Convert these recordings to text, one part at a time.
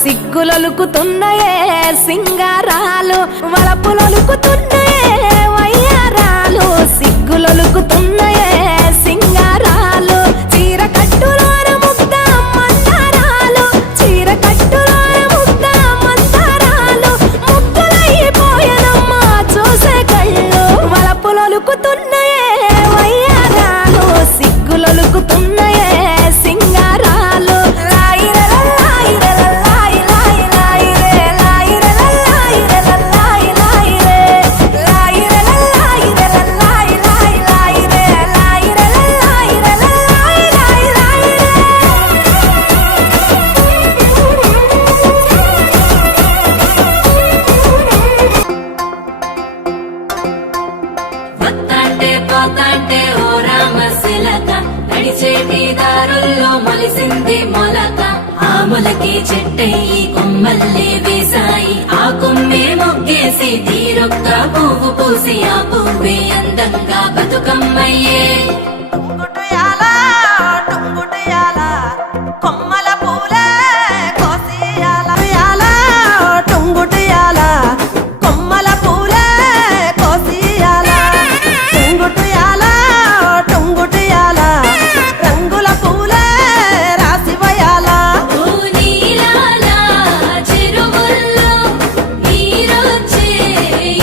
సిగ్గులొలుకుతున్నాయే సింగారాలు వలపులొలుకుతున్నాయే వయ్యారాలు సిగ్గులొలుకుతున్నాయే సింగారాలు చీర కట్టులోన ముద్ద మందారాలు చీర కట్టులోన ముద్ద మందారాలు ముగ్గులైపోయనమ్మా చూసే కళ్ళు వలపులొలుకుతున్నాయే వయ్యారాలు సిగ్గులొలుకుతున్నాయే సింగారాలు పోతాంటే ఓ రామశిలక నడిచేటి దారుల్లో మొలిసింది మొలక ఆ మొలకి చెట్టయి కొమ్మల్లే వేసాయి ఆ కొమ్మే మొగ్గేసి తీరొక్క పువ్వు పూసి ఆ పువ్వే అందంగా బతుకమ్మయ్యే కొమ్మల పూలే కోసియాల టుంగుటియాల కొమ్మల పూలే కోసియాల టుంగుటియాల రంగుల పూలే రాసివయాల చెరువుల్లో నీరొచ్చే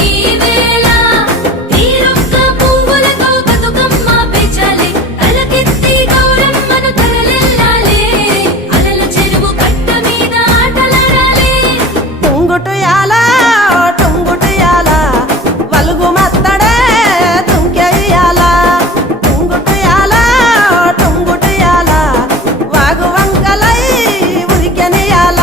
ఈ వేళ తీరొక్క పువ్వులతో బతుకమ్మ పెంచాలి తలకెత్తి గౌరమ్మను తరలిల్లాలి అలల చెరువు కట్ట మీద ఆటలాడాలి టుంగుటియాల వలుగు మత్తడే తుంకెయ్యాల టుంగుటియాల వాగు వంకలై ఉరికెనియాల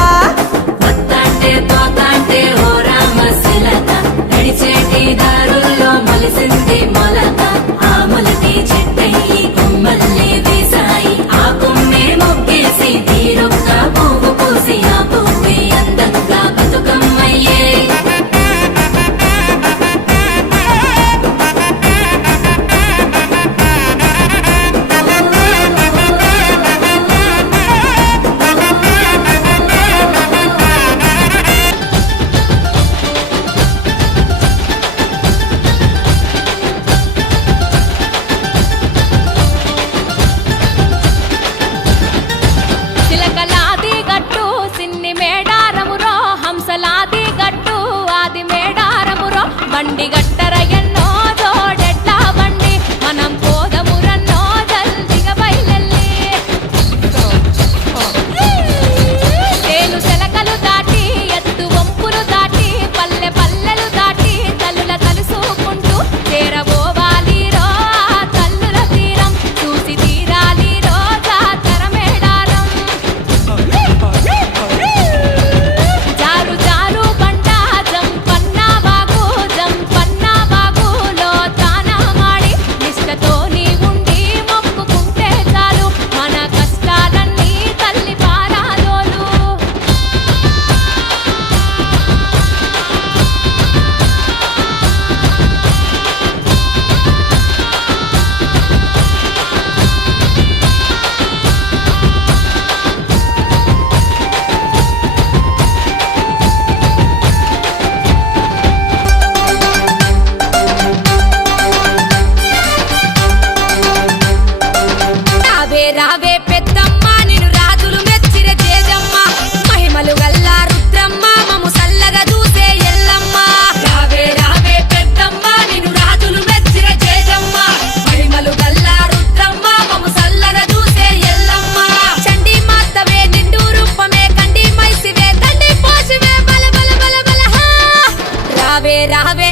వత్తాంటే తోతాంటే ఓ రామశిలక నడిచేటి దారుల్లో మొలిసింది మొలక ఆ మొలకి చెట్టయి కొమ్మల్లే వేసాయి ఆ కొమ్మే మొగ్గేసి తీరొక్క పువ్వు పూసి ఆ పువ్వే అందంగా బతుకమ్మయ్యే చిలకలాది గట్టు సిన్ని మేడారమురో హంసలాది గట్టు ఆది మేడారమురో బండి గట్టర ఎన్నో జోడెట్లా బండి మనం పోదమురన్నో జల్దిగా బయలెల్లి తేను సెలకలు దాటి ఎత్తు వంపులు దాటి పల్లె పల్లెలు దాటి తల్లుల కలుసుకుంటూ చేరబోవాలి రో తల్లుల తీరం చూసి తీరాలి రో జాతర మేడారం జారు జారు బండ జంపన్న బాగులో తానా మాడి నిష్టతో నీ ఉండి మొక్కుకుంటే చాలు మన కష్టాలన్నీ తల్లి పారాదోలు రావే రావే పెద్దమ్మ నిన్ను రాజులు మెచ్చిర చేజమ్మ మహిమలు గల్ల రుద్రమ్మ మము సల్లగా చూసే ఎల్లమ్మ రావే రావే పెద్దమ్మ నిన్ను రాజులు మెచ్చిర చేజమ్మ మహిమలు గల్ల రుద్రమ్మ మము సల్లగా చూసే ఎల్లమ్మ చండి మాతవే నిండు రూపమే కండి మైసివే దండి పోసివే బల బల బల బల రావే రావే